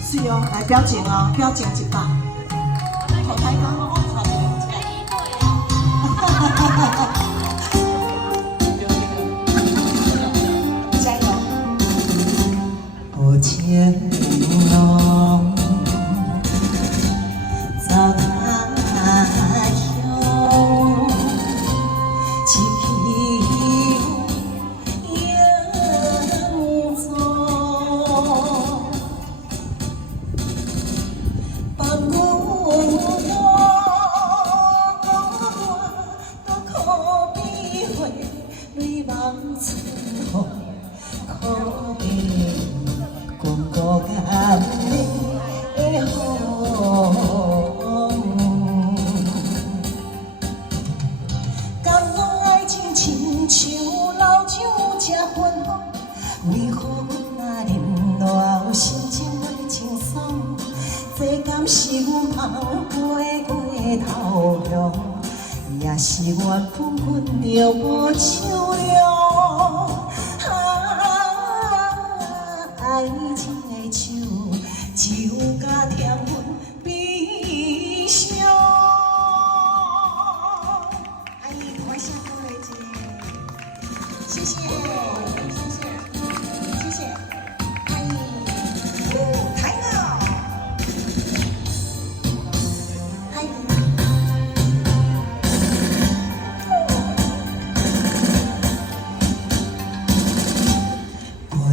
是哦，来表情哦，表情一百。头抬高，好的，加油！有情郎走他乡，一片影踪。 为何阮若饮落心情会轻松？这敢是阮后悔过头路，也是缘分阮着无手了。爱情的手，只有甲甜阮悲伤。阿姨，我下播了姐，谢谢。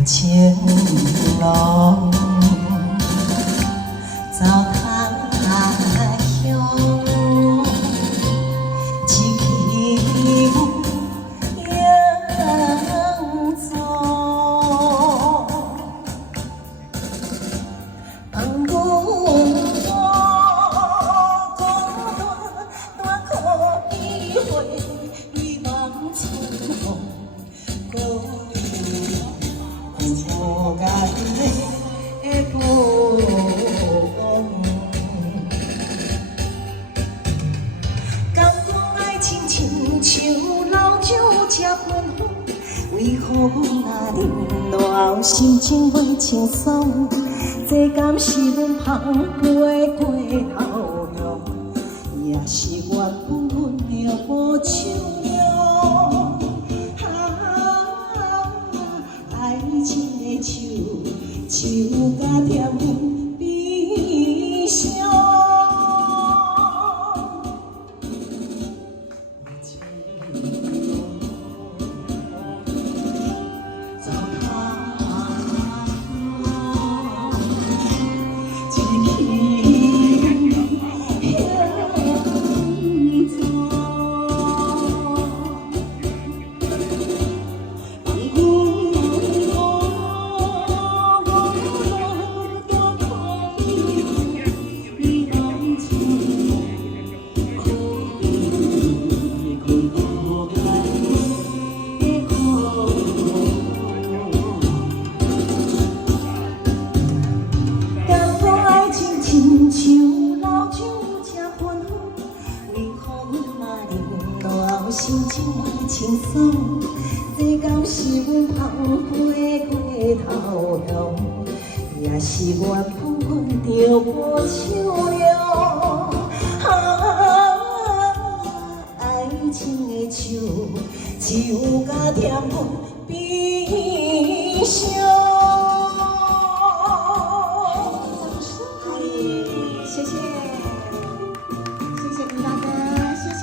情郎走他乡，一片影踪。放阮孤单可比回美梦春风。 无解的梦，甘讲爱情亲像老酒吃喷风，为何阮若饮落后心情袂轻松？这敢是阮捧杯过头路，也是缘分阮着无手了。 爱情的手，手甲甜阮悲伤。走他一片影踪。 亲像老酒吃喷风，为何阮若饮落后心情会轻松？这敢是阮捧杯过头路，也是缘分阮着无手了。爱情的手，只有甲甜阮悲伤。 谢谢，谢谢林大哥，谢谢，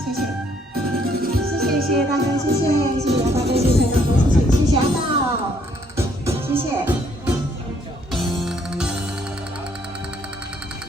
谢谢，谢谢大哥，谢谢，谢谢大哥，谢谢，谢谢阿道，谢谢。